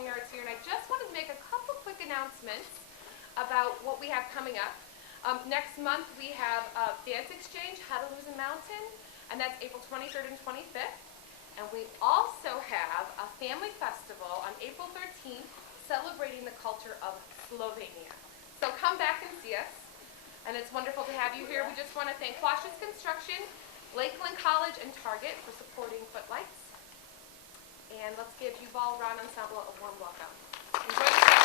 Performing Arts here, and I just wanted to make a couple quick announcements about what we have coming up. Next month we have a Dance Exchange, How to Lose a Mountain, and that's April 23rd and 25th. And we also have a family festival on April 13th celebrating the culture of Slovenia. So come back and see us, and it's wonderful to have you here. We just want to thank Quash's Construction, Lakeland College, and Target for supporting Footlights. And let's give Yuval Ron Ensemble a warm welcome. Enjoy the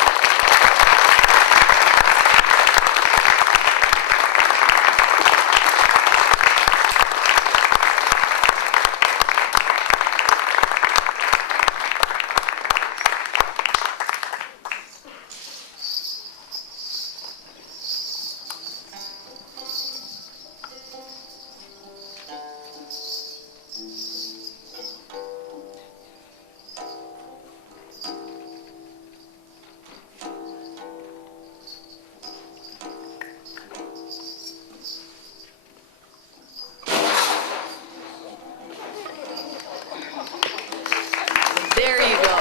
There you go.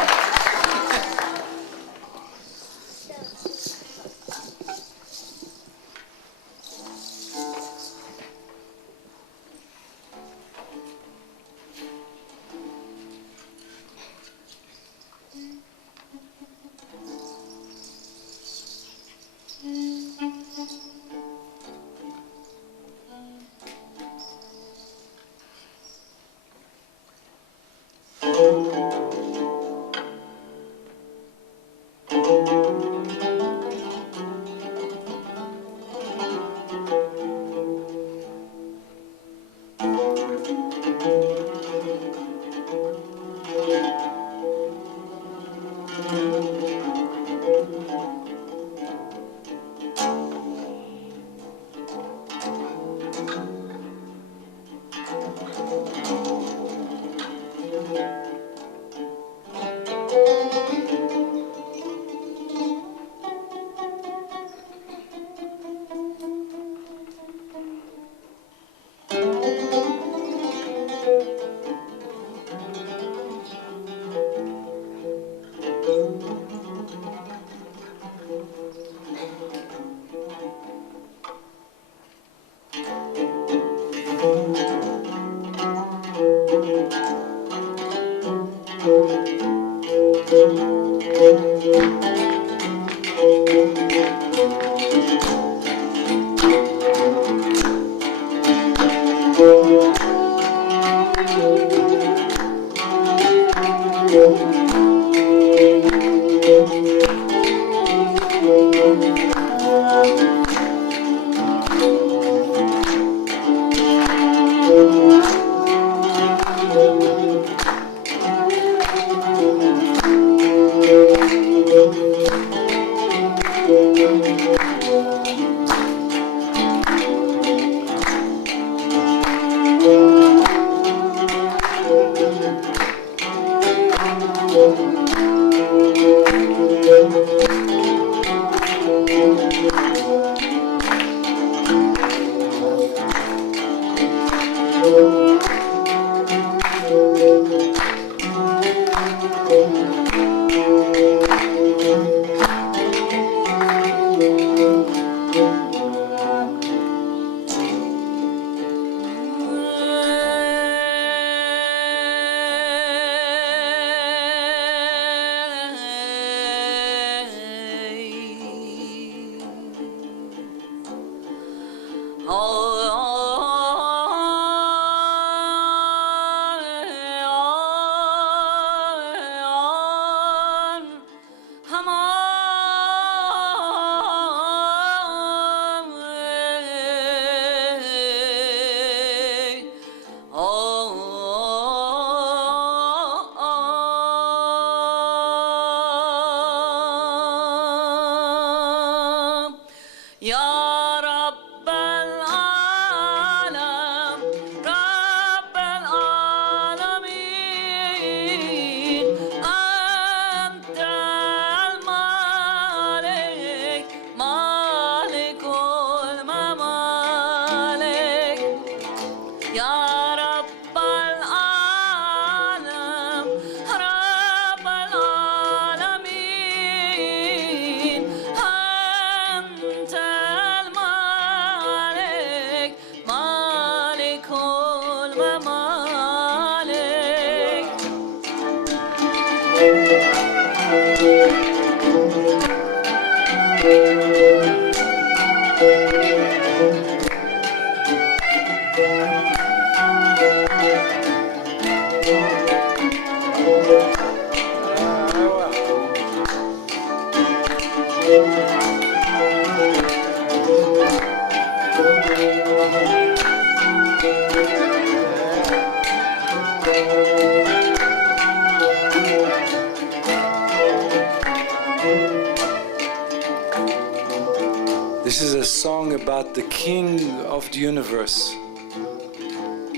This is a song about the King of the universe.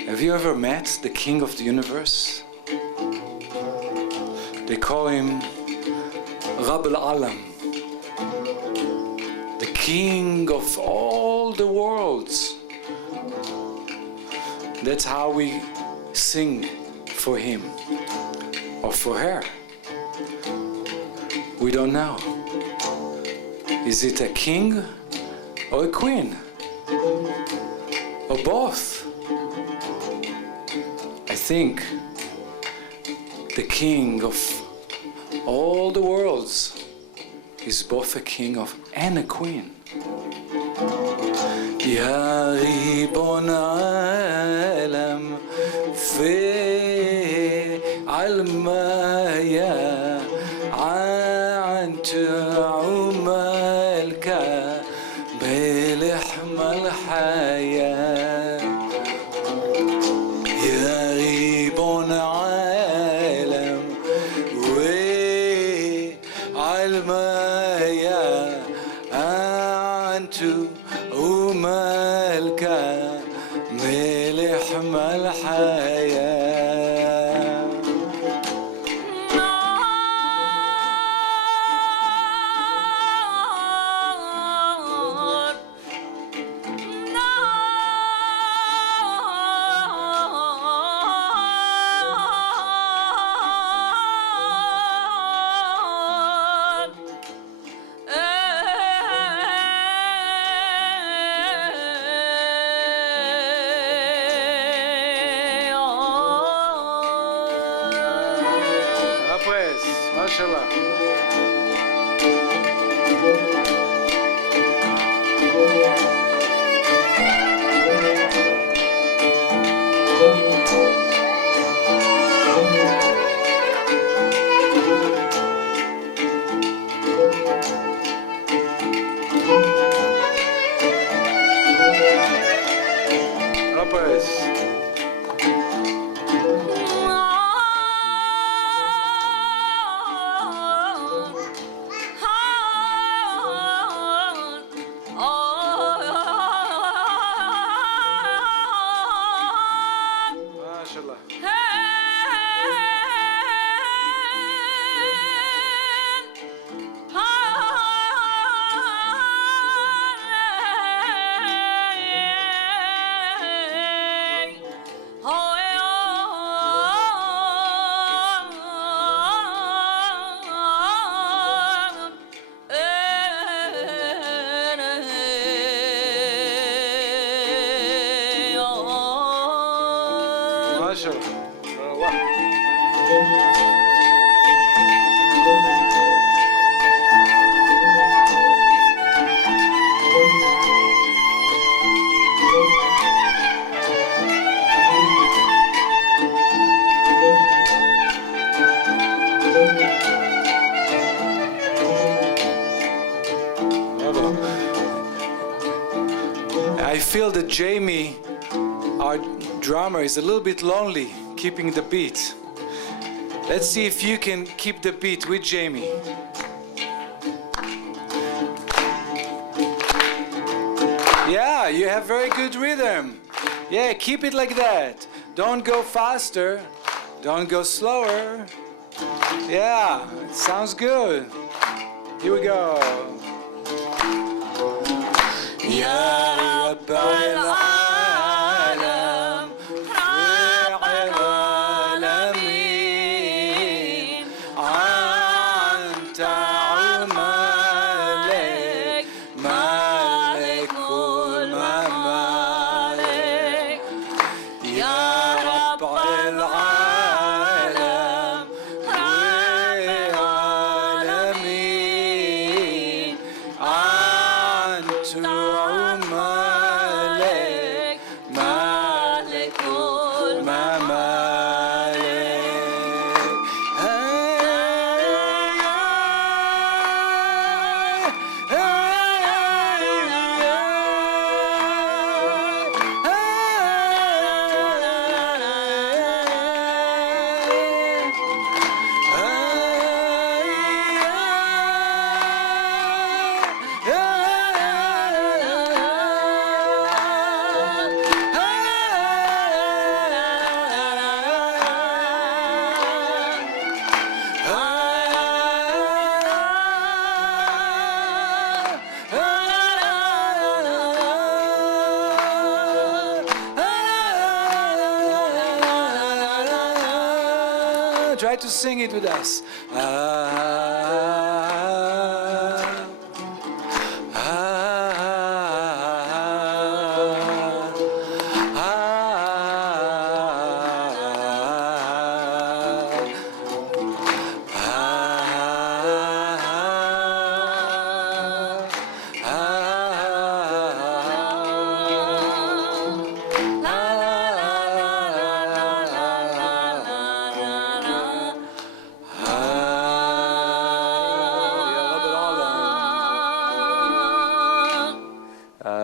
Have you ever met the King of the universe? They call him Rab al-Alam, the King of all the worlds. That's how we sing for him or for her. We don't know. Is it a king or a queen? Or both? I think the king of all the worlds is both a king and a queen. Ya Ribon Alam fi almaya anta umalka بلحم الحياة يا ريبون عالم وعالمايا أنتو ومالكا ملحم الحياة MashaAllah. Rappers. I feel that Jamie, our drummer, is a little bit lonely keeping the beat. Let's see if you can keep the beat with Jamie. Yeah, you have very good rhythm. Yeah, keep it like that. Don't go faster. Don't go slower. Yeah, it sounds good. Here we go. يا رب العالم العالمين أنت الملك ملك الممالك يا رب العالم العالمين أنت الملك try to sing it with us. Ah,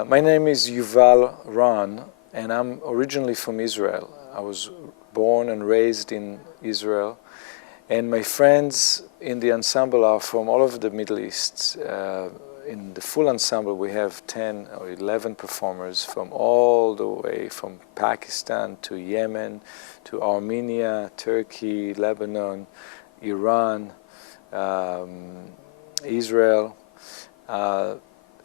My name is Yuval Ron, and I'm originally from Israel. I was born and raised in Israel, and my friends in the ensemble are from all over the Middle East. In the full ensemble, we have 10 or 11 performers from all the way from Pakistan to Yemen to Armenia, Turkey, Lebanon, Iran, Israel.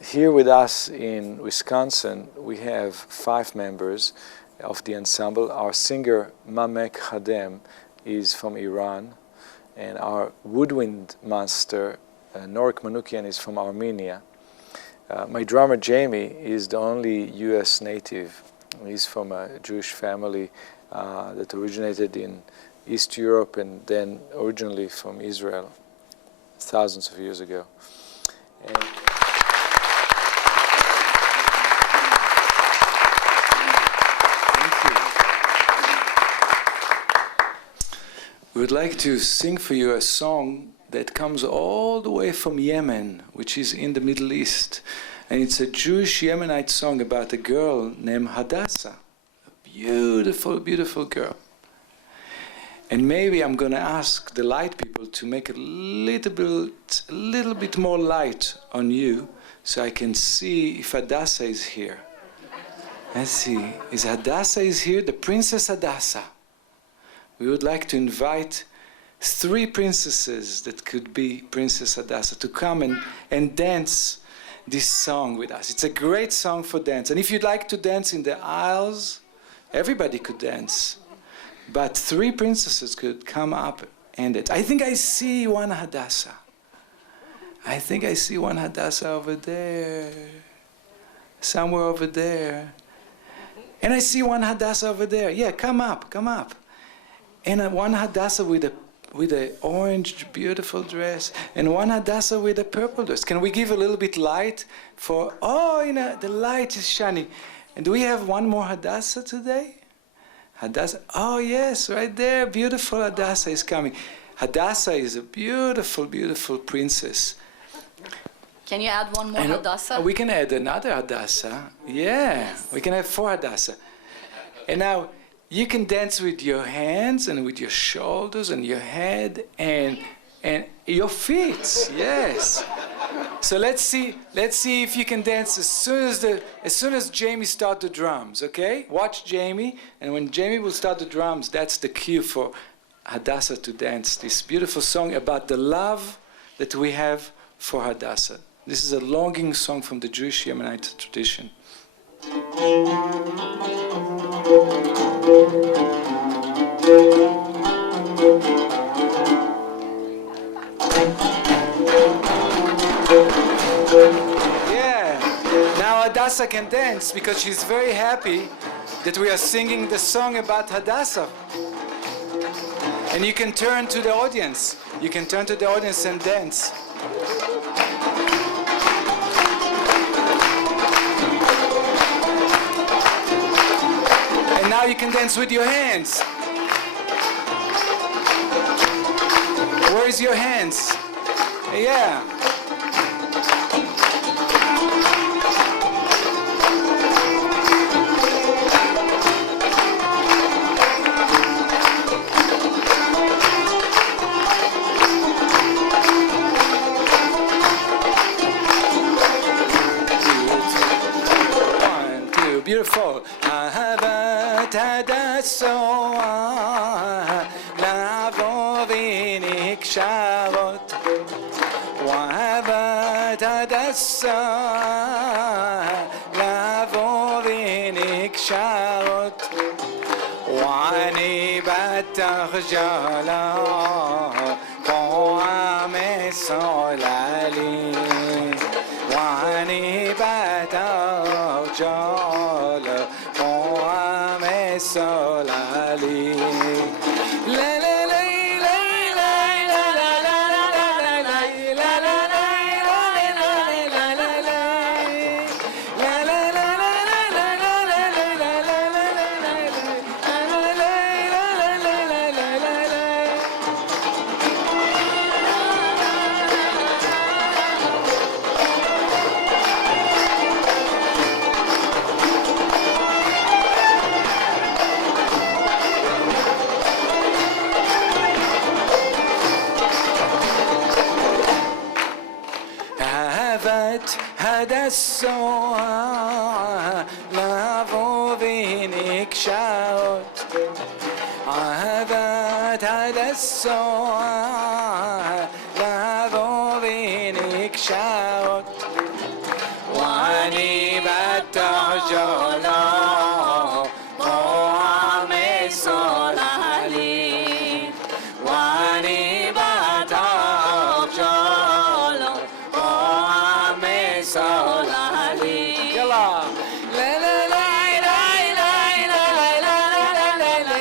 Here with us in Wisconsin, we have 5 members of the ensemble. Our singer, Mamek Hadem, is from Iran, and our woodwind master, Norik Manukian, is from Armenia. My drummer, Jamie, is the only U.S. native. He's from a Jewish family that originated in East Europe and then originally from Israel thousands of years ago. And we would like to sing for you a song that comes all the way from Yemen, which is in the Middle East. And it's a Jewish Yemenite song about a girl named Hadassah. A beautiful, beautiful girl. And maybe I'm going to ask the light people to make a little bit more light on you so I can see if Hadassah is here. Let's see. Is Hadassah is here? The Princess Hadassah. We would like to invite 3 princesses that could be Princess Hadassah to come and dance this song with us. It's a great song for dance. And if you'd like to dance in the aisles, everybody could dance. But 3 princesses could come up and dance. I think I see one Hadassah. I think I see one Hadassah over there. Somewhere over there. And I see one Hadassah over there. Yeah, come up, come up. And one Hadassah with a orange, beautiful dress, and one Hadassah with a purple dress. Can we give a little bit light for? Oh, the light is shining. And do we have one more Hadassah today? Hadassah. Oh yes, right there, beautiful Hadassah is coming. Hadassah is a beautiful, beautiful princess. Can you add one more Hadassah? We can add another Hadassah. Yeah, yes. We can have 4 Hadassah. And now, you can dance with your hands and with your shoulders and your head and your feet. Yes. So let's see if you can dance as soon as Jamie starts the drums. Okay? Watch Jamie, and when Jamie will start the drums, that's the cue for Hadassah to dance this beautiful song about the love that we have for Hadassah. This is a longing song from the Jewish Yemenite tradition. Yeah, now Hadassah can dance because she's very happy that we are singing the song about Hadassah. And you can turn to the audience. You can turn to the audience and dance. And now you can dance with your hands. Where is your hands? Yeah. Beautiful. אהבת הדסות לבוא ונקשרות ואהבת הדסות לבוא ונקשרות واني بتخجلا قوام سولالي واني بتخجلا قوام سولالي لا لا لا لا لا لا لا لا لا لا هذا السوء لافو بينك شاوت هذا السوء لافو بينك شاوت واني بتعجلا قوام صلالي واني بتعجلا قوام صلالي يلا لا لا لا لا لا لا لا لا لا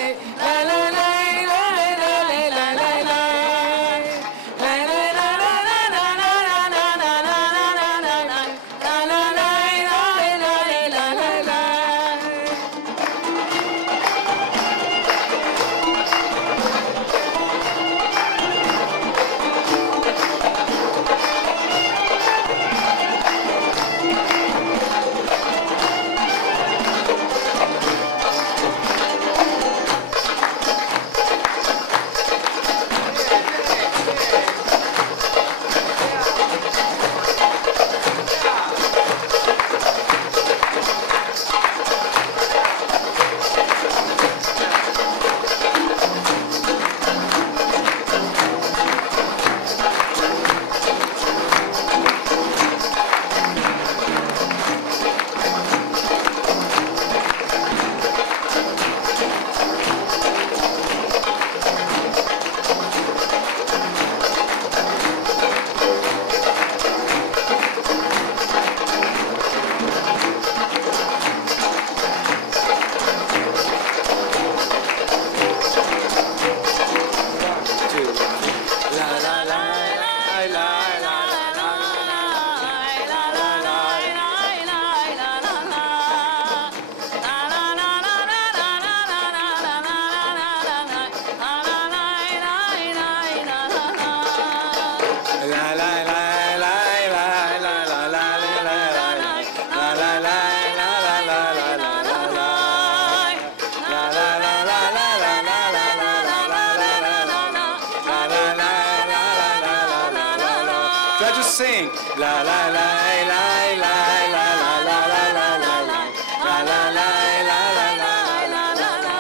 Try to sing. La la la la la la la la la la la la la la la la la la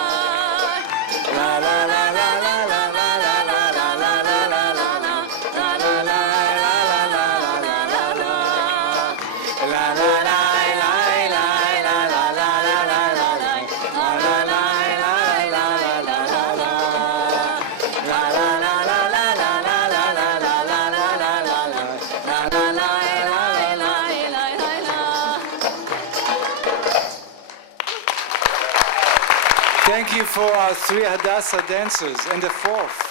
Thank you for our 3 Hadassah dancers and the 4th.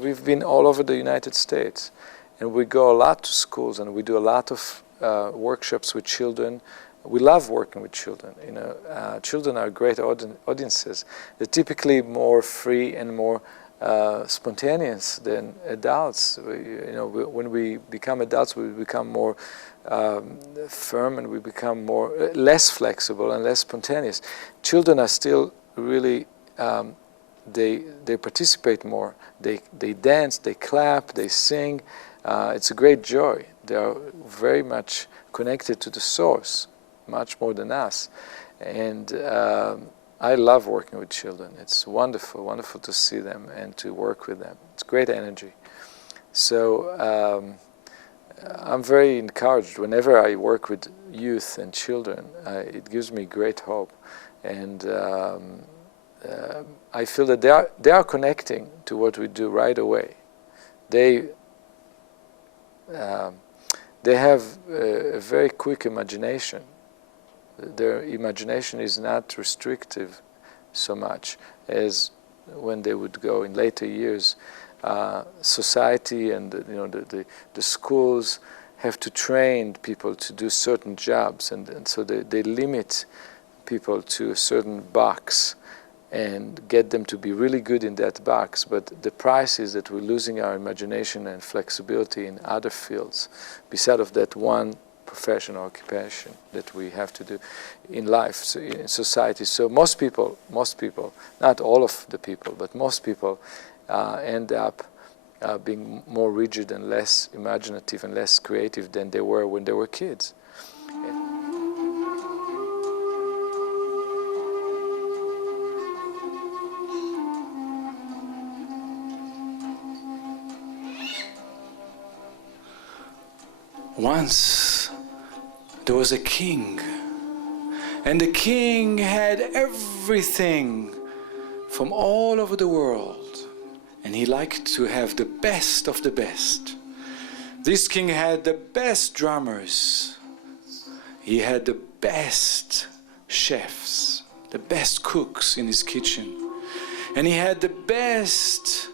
We've been all over the United States, and we go a lot to schools, and we do a lot of workshops with children. We love working with children. You know, children are great audiences. They're typically more free and more spontaneous than adults. When we become adults, we become more firm, and we become less flexible and less spontaneous. Children are still really they participate more. They dance, they clap, they sing. It's a great joy. They are very much connected to the source, much more than us. And I love working with children. It's wonderful, wonderful to see them and to work with them. It's great energy. So I'm very encouraged whenever I work with youth and children. It gives me great hope, and I feel that they are connecting to what we do right away. They have a very quick imagination. Their imagination is not restrictive so much as when they would go in later years. Society and the schools have to train people to do certain jobs, and so they limit people to a certain box and get them to be really good in that box. But the price is that we're losing our imagination and flexibility in other fields, beside of that one profession or occupation that we have to do in life, so in society. So most people, not all of the people, but most people end up being more rigid and less imaginative and less creative than they were when they were kids. Once there was a king, and the king had everything from all over the world, and he liked to have the best of the best. This king had the best drummers, he had the best chefs, the best cooks in his kitchen, and he had the best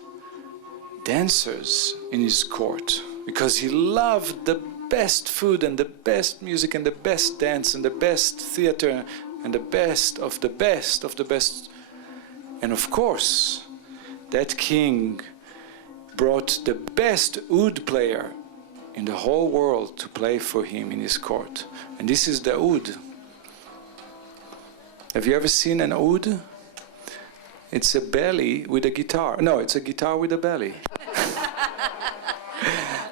dancers in his court, because he loved the best food and the best music and the best dance and the best theater and the best of the best of the best. And of course, that king brought the best oud player in the whole world to play for him in his court. And this is the oud. Have you ever seen an oud? It's a belly with a guitar. No, it's a guitar with a belly.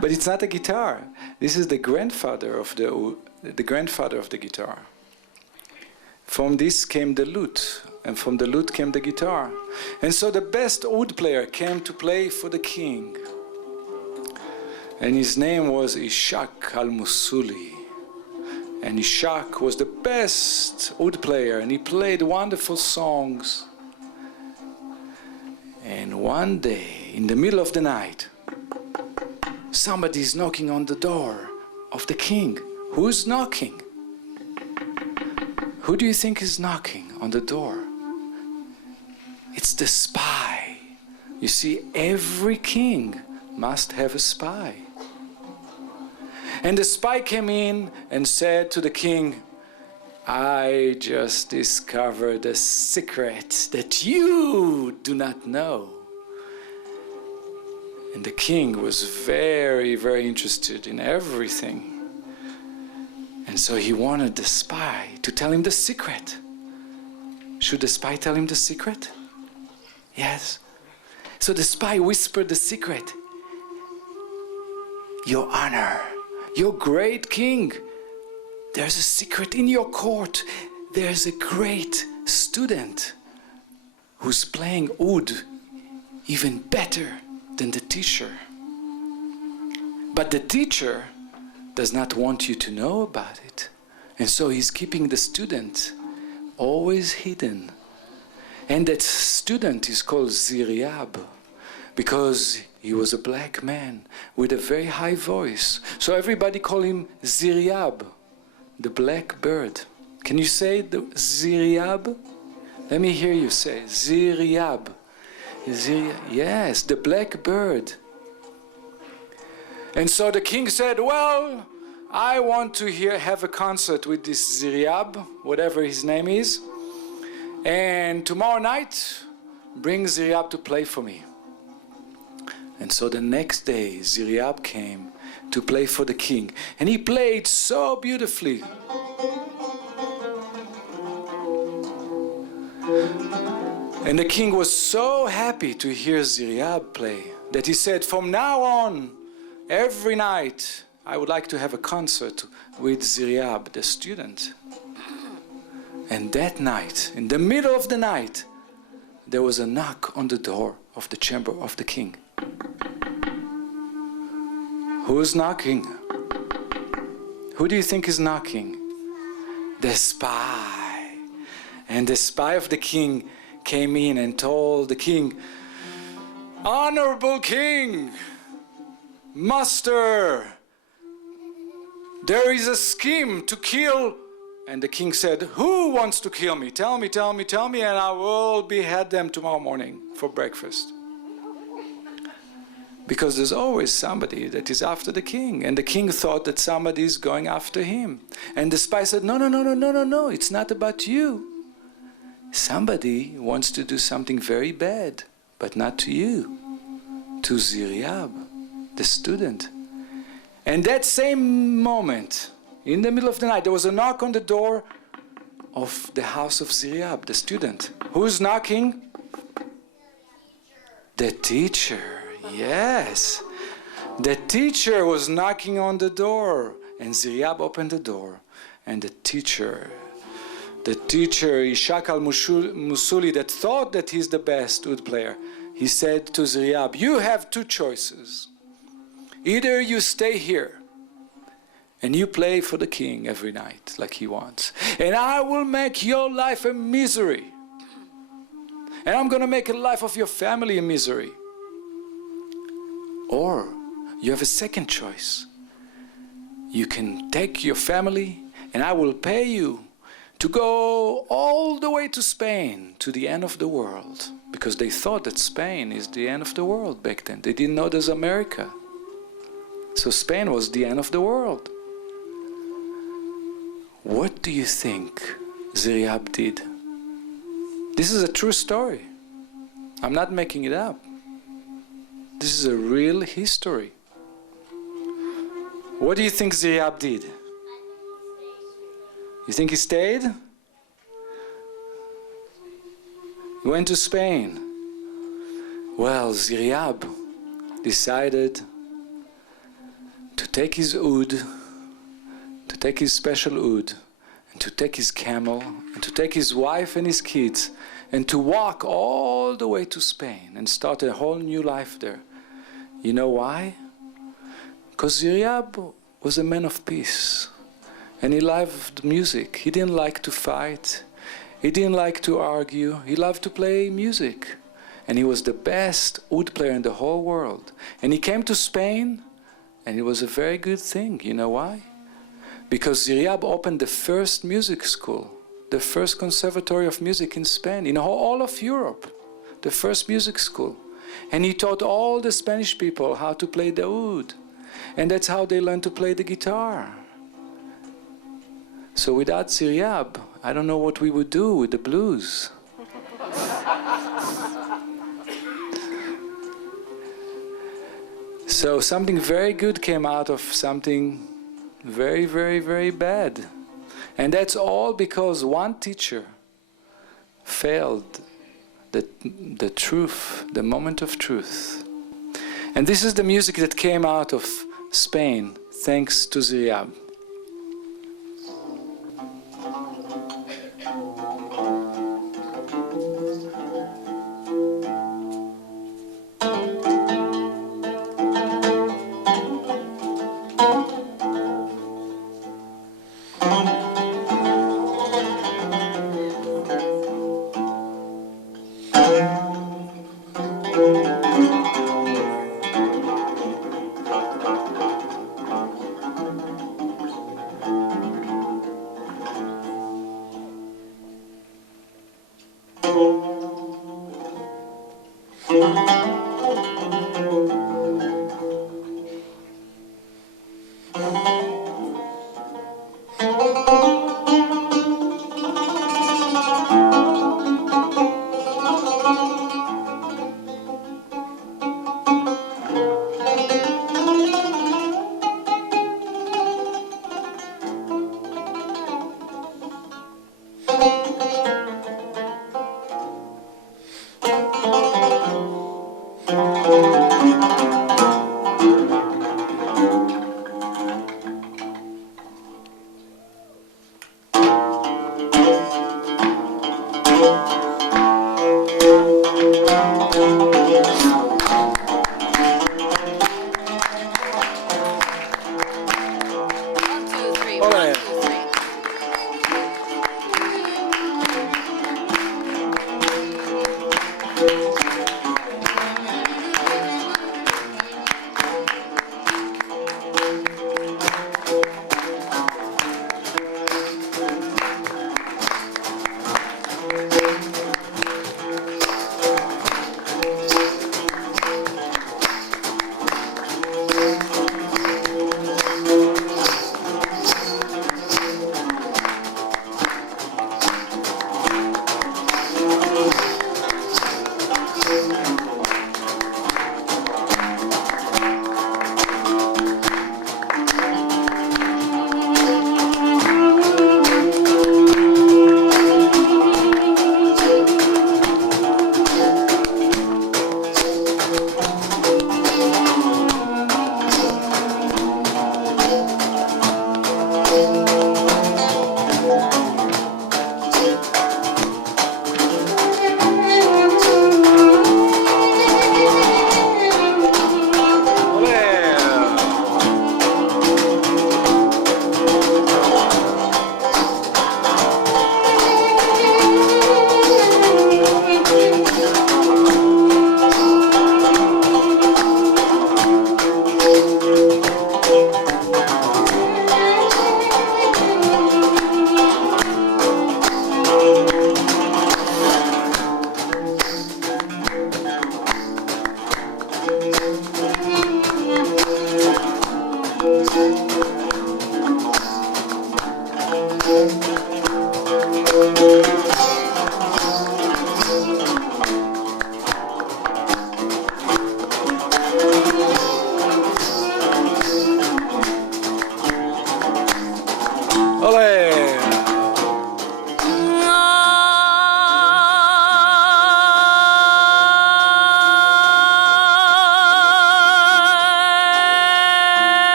But it's not a guitar. This is the grandfather of the guitar. From this came the lute, and from the lute came the guitar. And so the best oud player came to play for the king. And his name was Ishak al-Musuli. And Ishak was the best oud player, and he played wonderful songs. And one day, in the middle of the night, somebody's knocking on the door of the king. Who's knocking? Who do you think is knocking on the door? It's the spy. You see, every king must have a spy. And the spy came in and said to the king, I just discovered a secret that you do not know. And the king was very, very interested in everything. And so he wanted the spy to tell him the secret. Should the spy tell him the secret? Yes. So the spy whispered the secret. Your Honor, your great king, there's a secret in your court. There's a great student who's playing oud even better than the teacher. But the teacher does not want you to know about it. And so he's keeping the student always hidden. And that student is called Ziryab, because he was a black man with a very high voice. So everybody call him Ziryab, the black bird. Can you say the Ziryab? Let me hear you say Ziryab. Yes, the black bird. And so the king said, well, I want to have a concert with this Ziryab, whatever his name is. And tomorrow night, bring Ziryab to play for me. And so the next day, Ziryab came to play for the king. And he played so beautifully. And the king was so happy to hear Ziryab play that he said, from now on, every night, I would like to have a concert with Ziryab, the student. And that night, in the middle of the night, there was a knock on the door of the chamber of the king. Who's knocking? Who do you think is knocking? The spy. And the spy of the king came in and told the king, "Honorable king, master, there is a scheme to kill." And the king said, "Who wants to kill me? Tell me, tell me, tell me, and I will behead them tomorrow morning for breakfast." Because there's always somebody that is after the king. And the king thought that somebody is going after him. And the spy said, "No, no, no, no, no, no, no. It's not about you. Somebody wants to do something very bad, but not to you. To Ziryab, the student." And that same moment, in the middle of the night, there was a knock on the door of the house of Ziryab, the student. Who's knocking? The teacher. Yes, the teacher was knocking on the door, and Ziryab opened the door, and the teacher, Ishak al-Musuli, that thought that he's the best oud player, he said to Ziryab, "You have two choices. Either you stay here, and you play for the king every night like he wants, and I will make your life a misery, and I'm going to make the life of your family a misery. Or you have a second choice. You can take your family and I will pay you to go all the way to Spain, to the end of the world." Because they thought that Spain is the end of the world back then. They didn't know there's America. So Spain was the end of the world. What do you think Ziryab did? This is a true story. I'm not making it up. This is a real history. What do you think Ziryab did? You think he stayed? He went to Spain. Well, Ziryab decided to take his oud, to take his special oud, and to take his camel, and to take his wife and his kids, and to walk all the way to Spain and start a whole new life there. You know why? Because Ziryab was a man of peace, and he loved music. He didn't like to fight. He didn't like to argue. He loved to play music. And he was the best oud player in the whole world. And he came to Spain, and it was a very good thing. You know why? Because Ziryab opened the first music school, the first conservatory of music in Spain, in all of Europe, the first music school. And he taught all the Spanish people how to play the oud. And that's how they learned to play the guitar. So without Ziryab, I don't know what we would do with the blues. So something very good came out of something very, very, very bad. And that's all because one teacher failed the truth, the moment of truth. And this is the music that came out of Spain, thanks to Ziryab.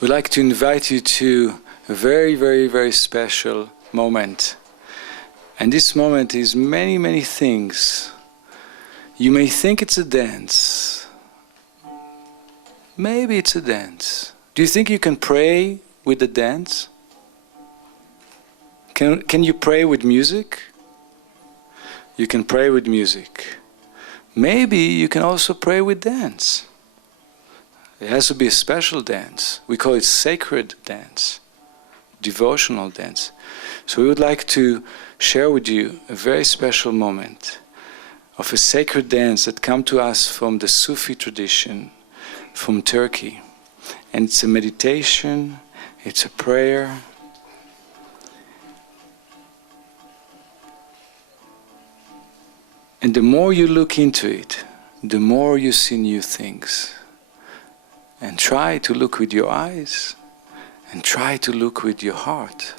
we'd like to invite you to a very, very, very special moment. And this moment is many, many things. You may think it's a dance. Maybe it's a dance. Do you think you can pray with the dance? Can you pray with music? You can pray with music. Maybe you can also pray with dance. It has to be a special dance. We call it sacred dance, devotional dance. So we would like to share with you a very special moment of a sacred dance that comes to us from the Sufi tradition from Turkey. And it's a meditation, it's a prayer. And the more you look into it, the more you see new things. And try to look with your eyes, and try to look with your heart.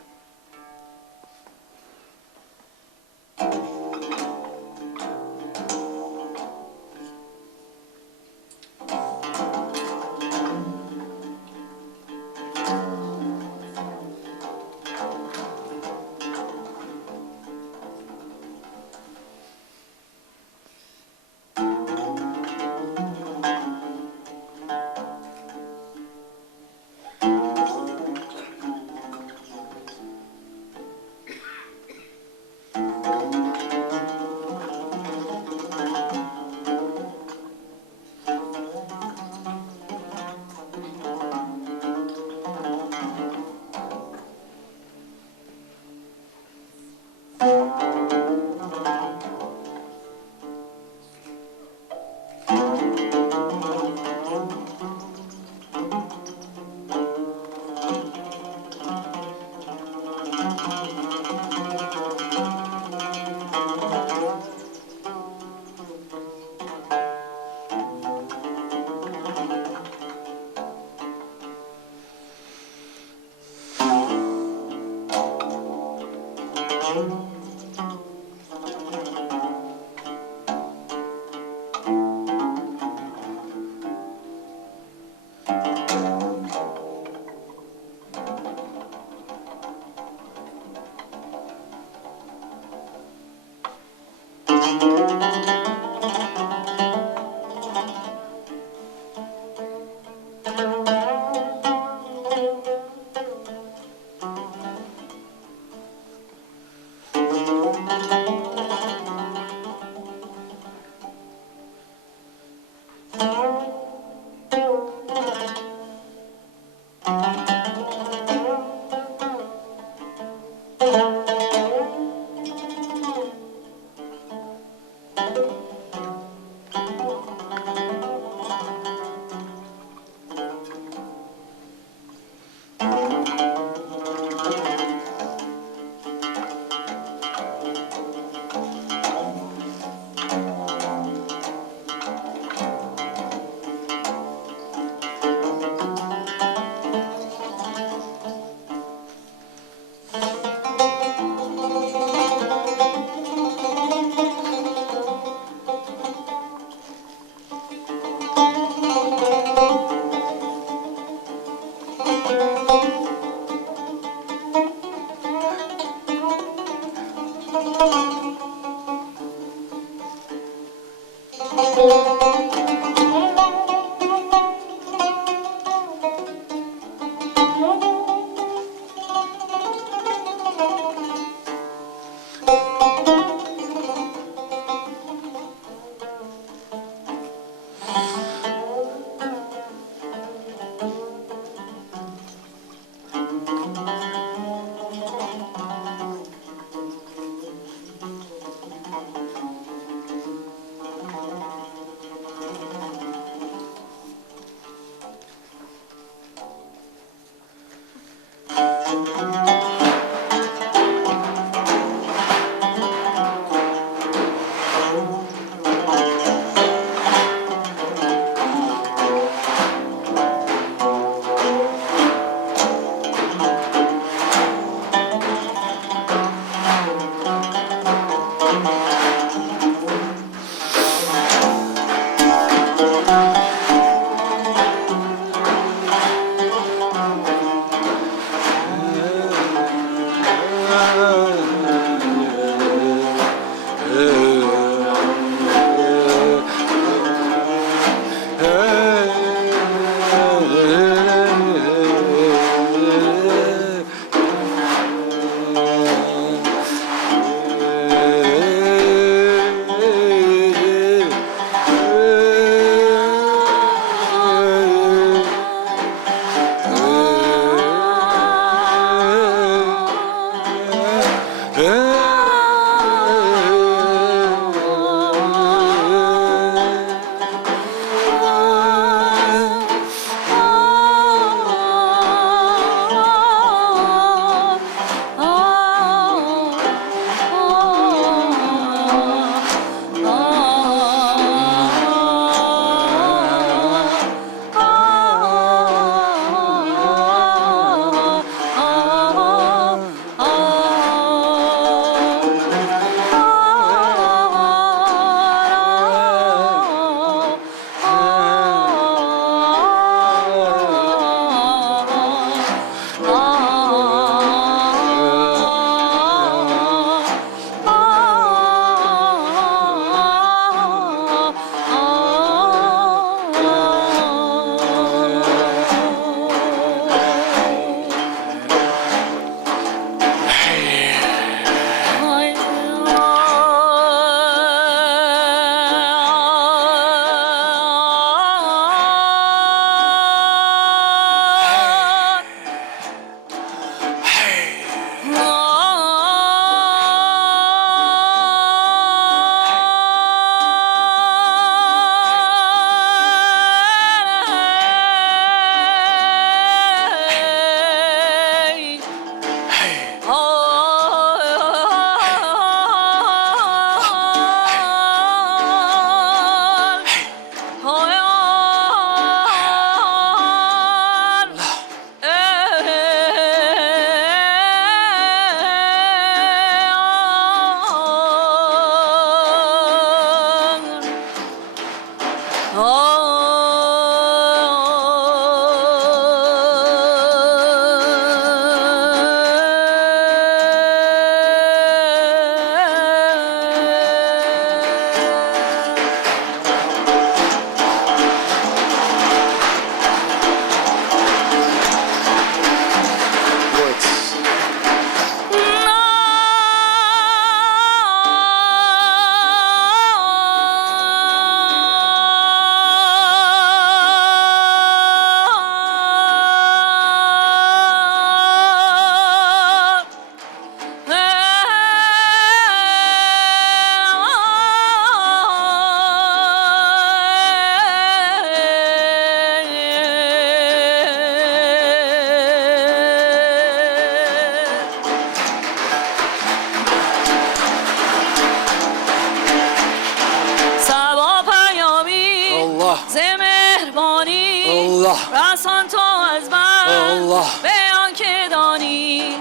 رسان تو از من به آن که دانی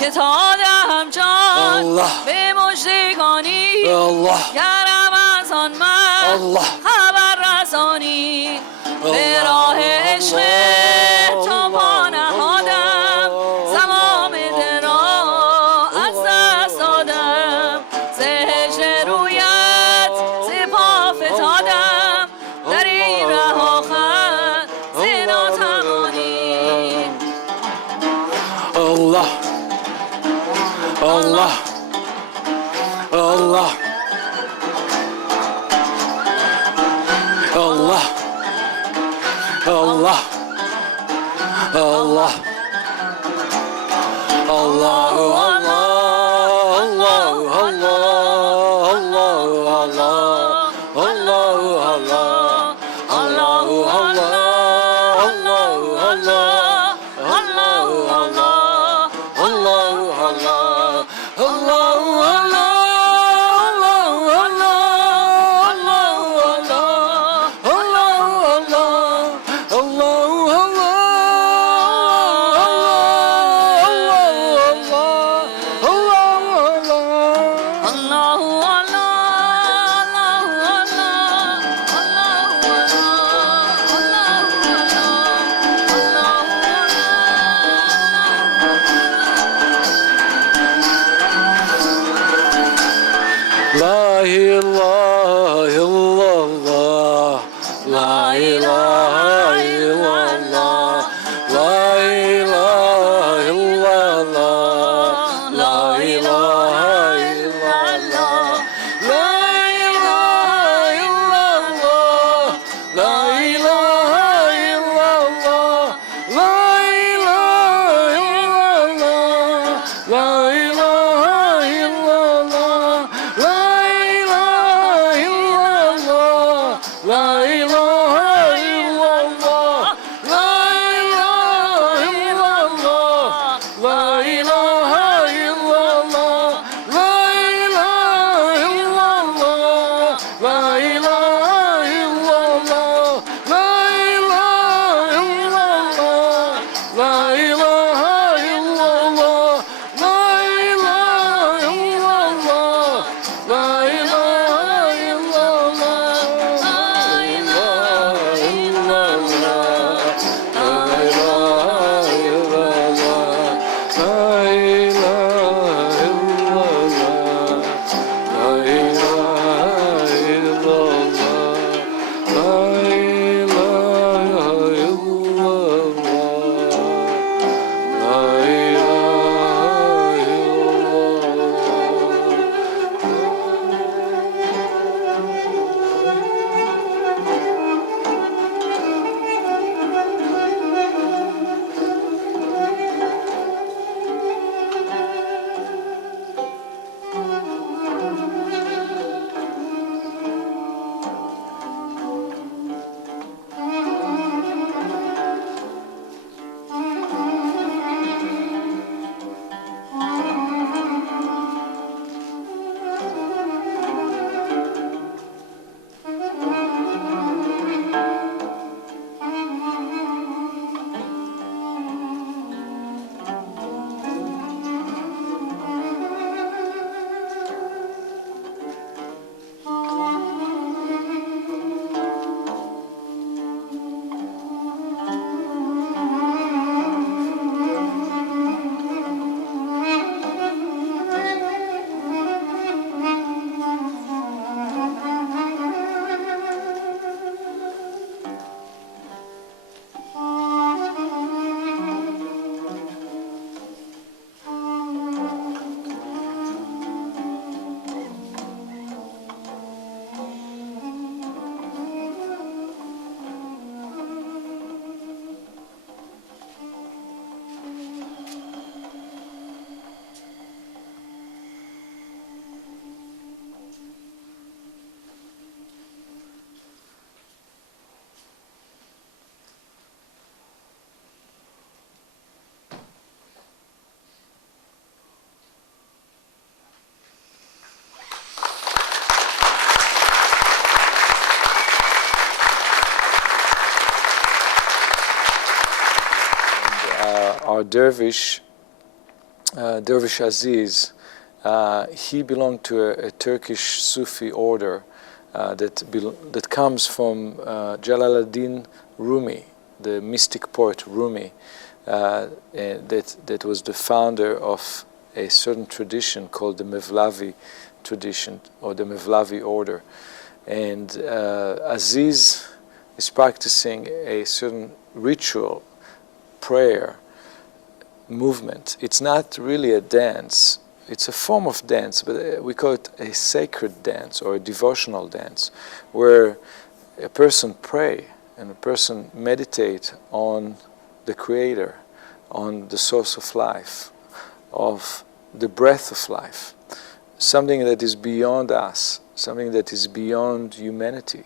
که تا دهم جان به مژدگانی گرم از آن من خبر رسانی به راه عشق تو پا نهادم زمام دل را از دست دادم ز هجر رویت ز پا فتادم در این ره آخر ز ناتوانی Allah Allah Allah Allah Allah Allah Allahu Allah Allahu Allah Allahu Allah Allahu Allah Allahu Allah Allahu Allah Allahu Allah Allahu Allah Allahu Allah Allah our dervish, Dervish Aziz, he belonged to a Turkish Sufi order that comes from Jalaluddin Rumi, the mystic poet Rumi, that was the founder of a certain tradition called the Mevlavi tradition, or the Mevlavi order. And Aziz is practicing a certain ritual, prayer, movement. It's not really a dance. It's a form of dance, but we call it a sacred dance or a devotional dance, where a person pray and a person meditate on the Creator, on the source of life, of the breath of life, something that is beyond us, something that is beyond humanity,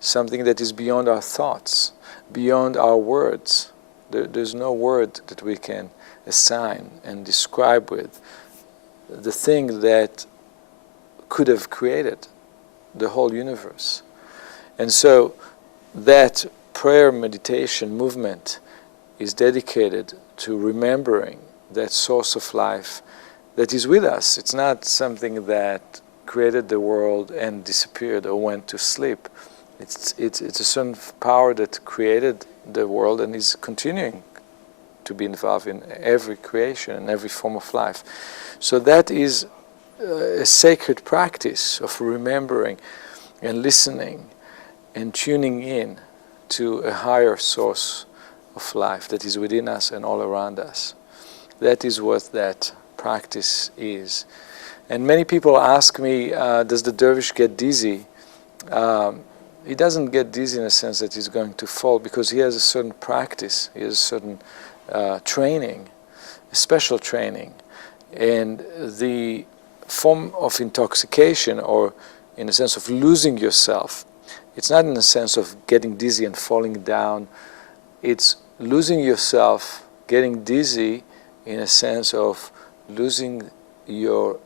something that is beyond our thoughts, beyond our words. There's no word that we can assign and describe with the thing that could have created the whole universe. And so that prayer meditation movement is dedicated to remembering that source of life that is with us. It's not something that created the world and disappeared or went to sleep. It's a certain power that created the world and is continuing to be involved in every creation and every form of life. So that is a sacred practice of remembering and listening and tuning in to a higher source of life that is within us and all around us. That is what that practice is. And many people ask me, does the dervish get dizzy? He doesn't get dizzy in a sense that he's going to fall, because he has a certain practice, he has a certain training, a special training. And the form of intoxication, or in a sense of losing yourself, it's not in the sense of getting dizzy and falling down. It's losing yourself, getting dizzy in a sense of losing your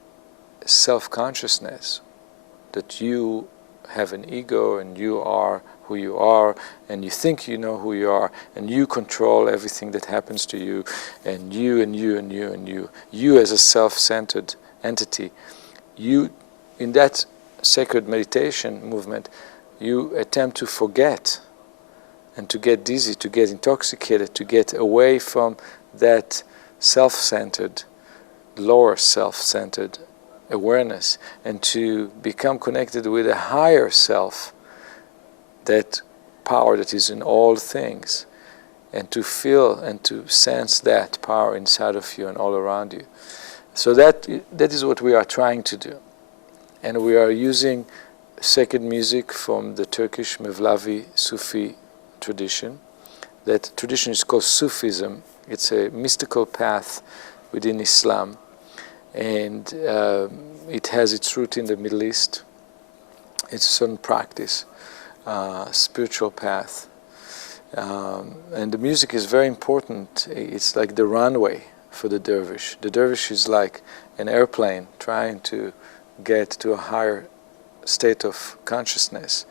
self-consciousness, that you have an ego and you are who you are, and you think you know who you are, and you control everything that happens to you, and you and you and you and you. You as a self-centered entity. You, in that sacred meditation movement, you attempt to forget and to get dizzy, to get intoxicated, to get away from that self-centered, lower self-centered awareness, and to become connected with a higher self, that power that is in all things, and to feel and to sense that power inside of you and all around you. So that is what we are trying to do. And we are using sacred music from the Turkish Mevlavi Sufi tradition. That tradition is called Sufism. It's a mystical path within Islam, and it has its root in the Middle East. It's a certain practice, spiritual path. And the music is very important. It's like the runway for the dervish. The dervish is like an airplane trying to get to a higher state of consciousness,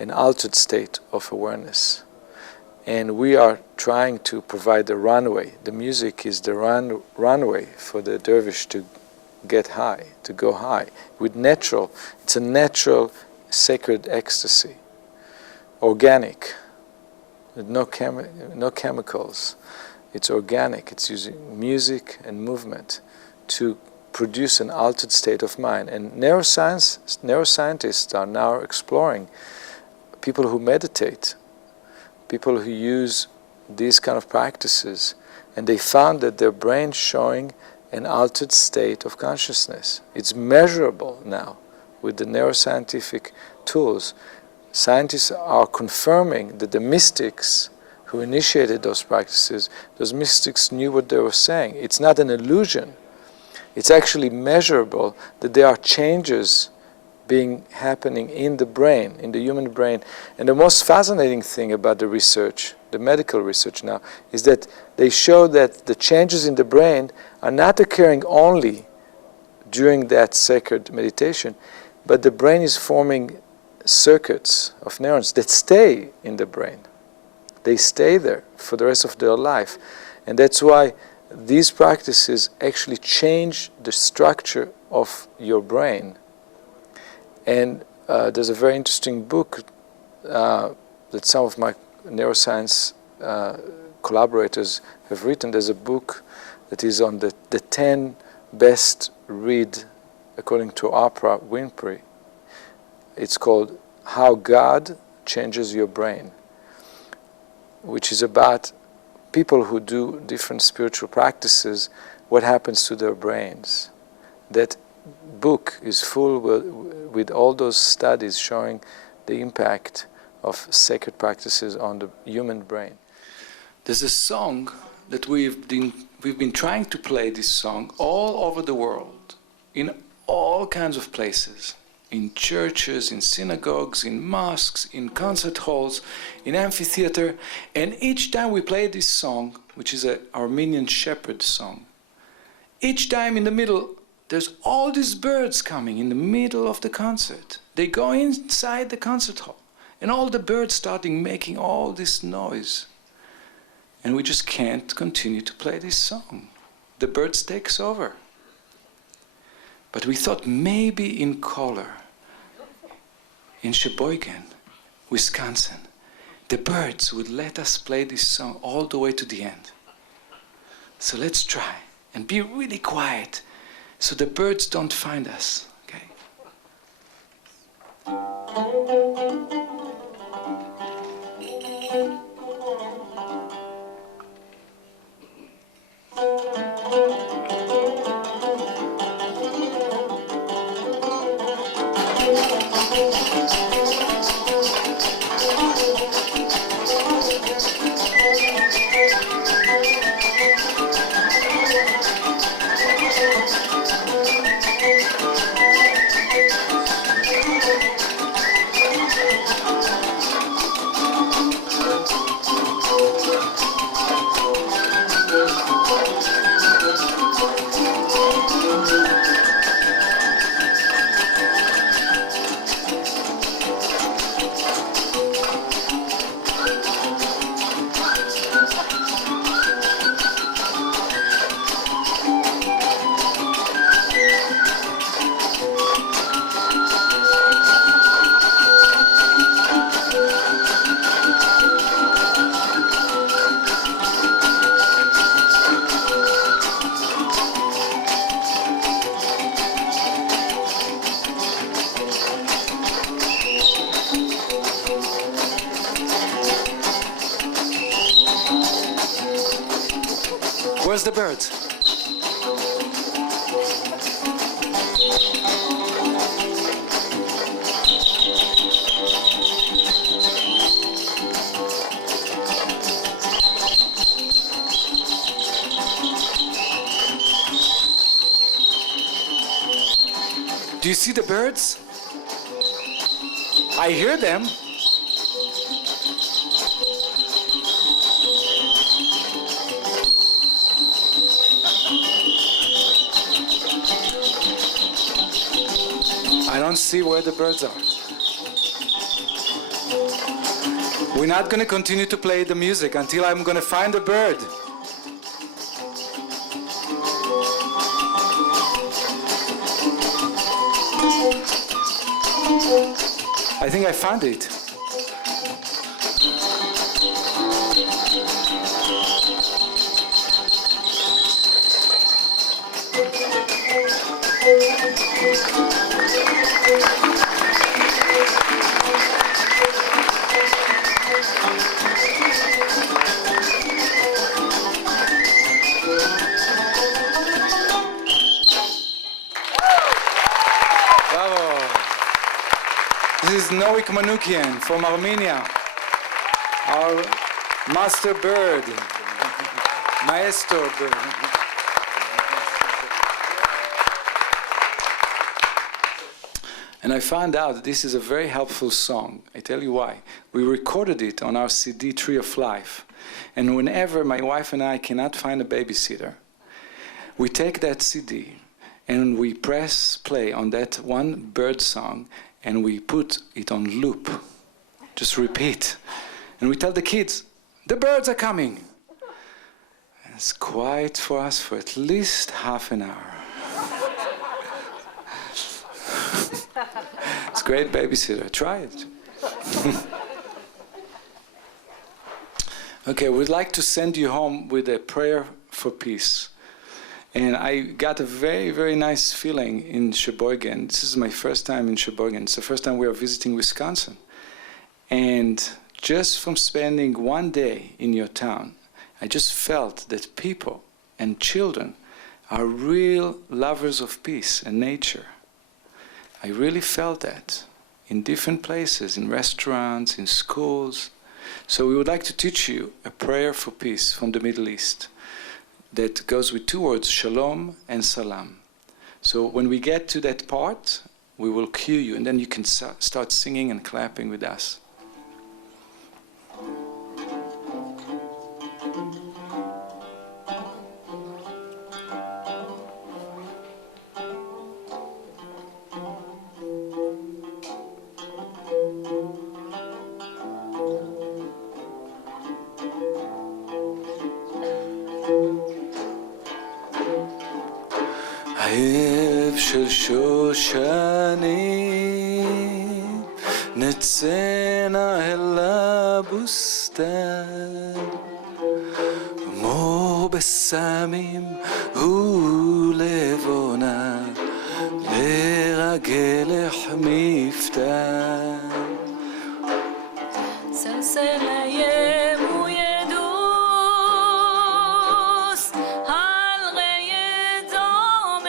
an altered state of awareness. And we are trying to provide the runway. The music is the runway for the dervish to get high, to go high. It's a natural sacred ecstasy, organic, no chemicals. It's organic. It's using music and movement to produce an altered state of mind. And neuroscientists are now exploring people who meditate, people who use these kind of practices, and they found that their brain showing an altered state of consciousness. It's measurable now with the neuroscientific tools. Scientists are confirming that the mystics who initiated those practices, those mystics knew what they were saying. It's not an illusion. It's actually measurable that there are changes happening in the brain, in the human brain. And the most fascinating thing about the research, the medical research now, is that they show that the changes in the brain are not occurring only during that sacred meditation, but the brain is forming circuits of neurons that stay in the brain. They stay there for the rest of their life. And that's why these practices actually change the structure of your brain. And there's a very interesting book that some of my neuroscience collaborators have written. There's a book that is on the 10 best read according to Oprah Winfrey. It's called How God Changes Your Brain, which is about people who do different spiritual practices, what happens to their brains. That book is full with all those studies showing the impact of sacred practices on the human brain. There's a song that we've been trying to play this song all over the world, in all kinds of places, in churches, in synagogues, in mosques, in concert halls, in amphitheater, and each time we play this song, which is an Armenian shepherd song, each time in the middle, there's all these birds coming in the middle of the concert. They go inside the concert hall, and all the birds starting making all this noise. And we just can't continue to play this song. The birds takes over. But we thought maybe in Kohler, in Sheboygan, Wisconsin, the birds would let us play this song all the way to the end. So let's try and be really quiet so the birds don't find us, okay? Where's the birds? Do you see the birds? I hear them. I don't see where the birds are. We're not going to continue to play the music until I'm going to find a bird. I think I found it. This is Noik Manukian from Armenia, our master bird, maestro bird. And I found out that this is a very helpful song. I tell you why. We recorded it on our CD, Tree of Life. And whenever my wife and I cannot find a babysitter, we take that CD and we press play on that one bird song and we put it on loop. Just repeat. And we tell the kids, the birds are coming. It's quiet for us for at least half an hour. It's great babysitter. Try it. Okay, we'd like to send you home with a prayer for peace. And I got a very, very nice feeling in Sheboygan. This is my first time in Sheboygan. It's the first time we are visiting Wisconsin. And just from spending one day in your town, I just felt that people and children are real lovers of peace and nature. I really felt that in different places, in restaurants, in schools. So we would like to teach you a prayer for peace from the Middle East that goes with two words, shalom and salam. So when we get to that part, we will cue you, and then you can start singing and clapping with us. הערב של שושנים נצאנה אל הבוסתן מור בסמים ולבונה לרגלך מפתן סלסל ימו ידוס حلقه دام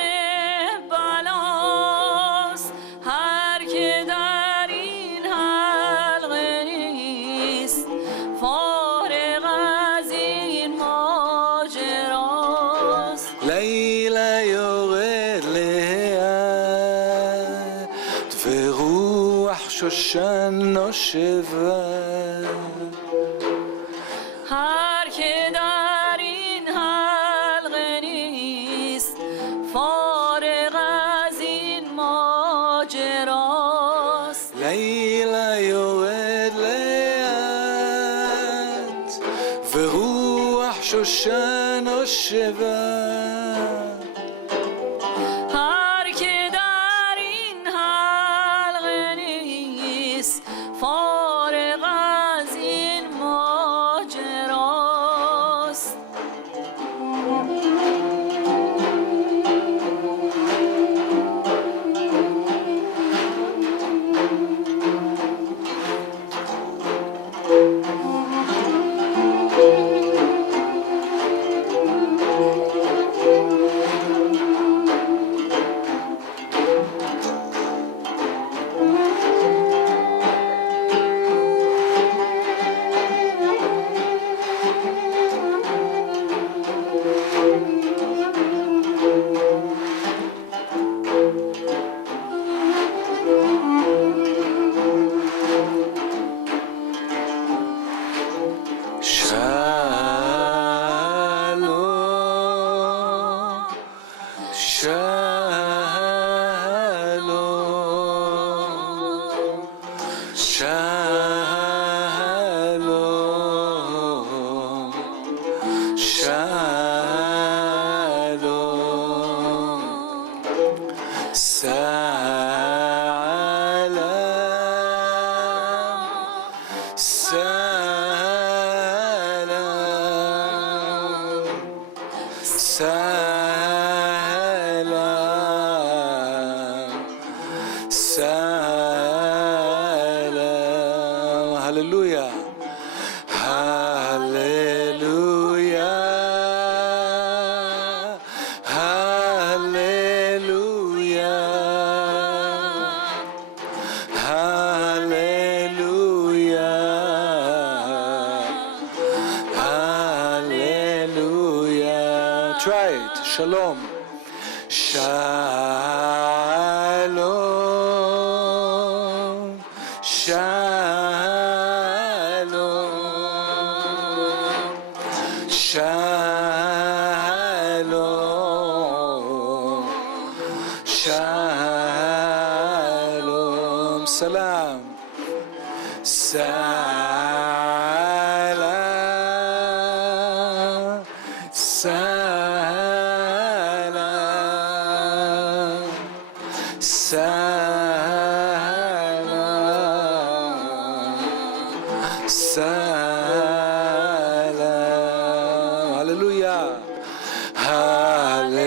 بلاس هر که در این حلقه نیست فارغ از این ماجراست לילה יורד לאט ורוח שושן נושבת هر که در این حلقه نیست فارغ از این ماجراست לילה יורד לאט ורוח שושן נושבת هر که در این حلقه نیست فارغ از این ماجراست Hallelujah. Try it. Shalom. Shalom. Shalom. Shalom. Shalom. Salam. Salam. Salam, salam. Hallelujah. Hallelujah.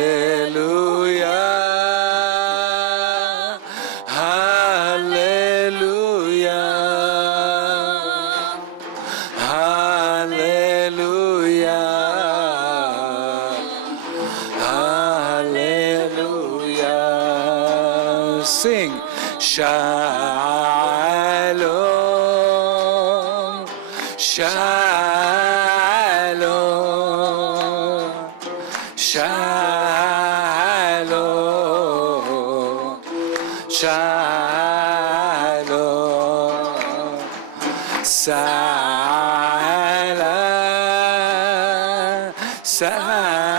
Hallelujah. Hallelujah. Hallelujah. Sing. Shalom. Shalom. Shalom. Shalom. Salam. Salam.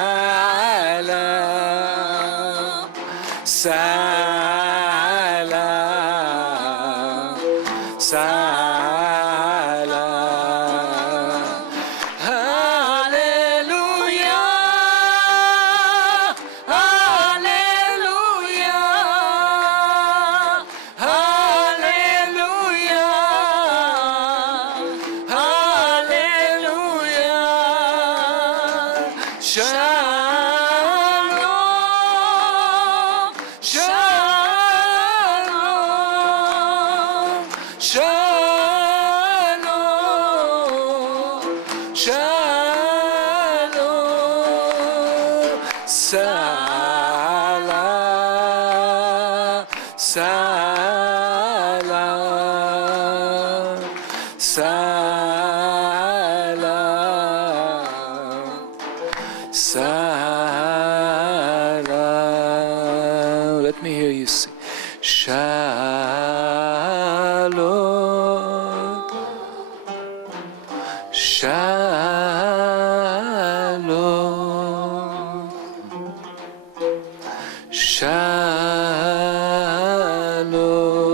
Salam. Salam. Hallelujah. Hallelujah. Hallelujah. Hallelujah. Shalom. Shalom. Shalom. Shalom. Salam. Salam. Salam. Salam. Let me hear you sing. Shalom. Shalom.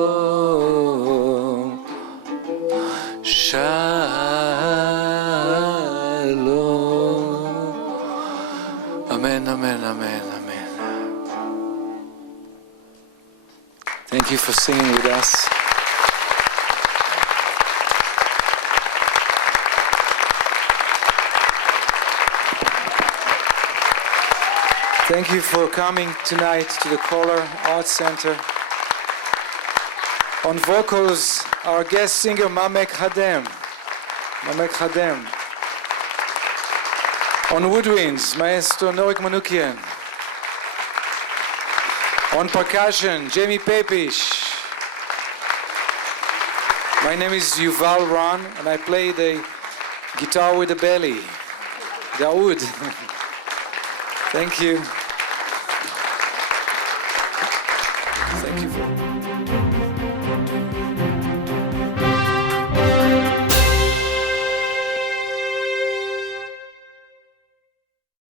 Shalom. Shalom. Amen, amen, amen, amen. Thank you for singing with us. Thank you for coming tonight to the Kohler Arts Center. On vocals, our guest singer Mamek Hadem. Mamek Hadem. On woodwinds, Maestro Norik Manukian. On percussion, Jamie Pepish. My name is Yuval Ron, and I play the guitar with the belly, the oud. Thank you. Thank you for